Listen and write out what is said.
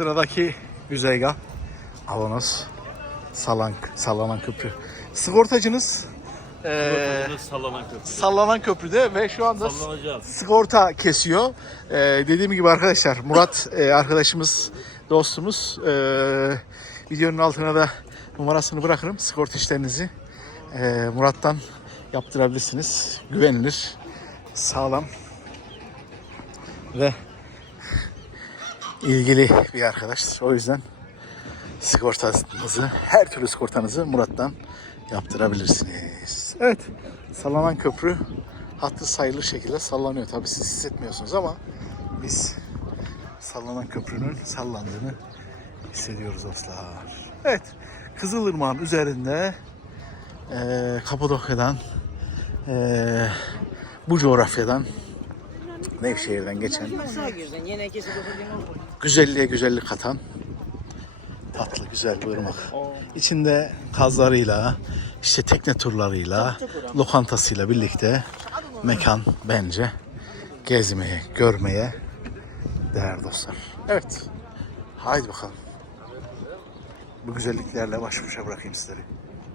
Sıradaki güzergah Avanos Salan, Sallanan Köprü. Sigortacınız eee, Röportajınız sallanan köprü. Sallanan Köprü'de ve şu anda sigorta kesiyor. Ee, dediğim gibi arkadaşlar Murat e, arkadaşımız, dostumuz e, videonun altına da numarasını bırakırım. Sigorta işlerinizi e, Murat'tan yaptırabilirsiniz. Güvenilir, sağlam ve ilgili bir arkadaş. O yüzden sigortanızı, her türlü sigortanızı Murat'tan yaptırabilirsiniz. Evet, sallanan köprü hattı sayılır şekilde sallanıyor. Tabii siz hissetmiyorsunuz ama biz sallanan köprünün sallandığını hissediyoruz dostlar. Evet, Kızılırmak'ın üzerinde eee Kapadokya'dan eee, bu coğrafyadan Nevşehir'den geçen güzelliğe güzellik katan tatlı güzel bir ırmak. İçinde kazlarıyla, işte tekne turlarıyla, lokantasıyla birlikte mekan bence gezmeye, görmeye değer dostlar. Evet. Haydi bakalım. Bu güzelliklerle baş başa bırakayım sizleri.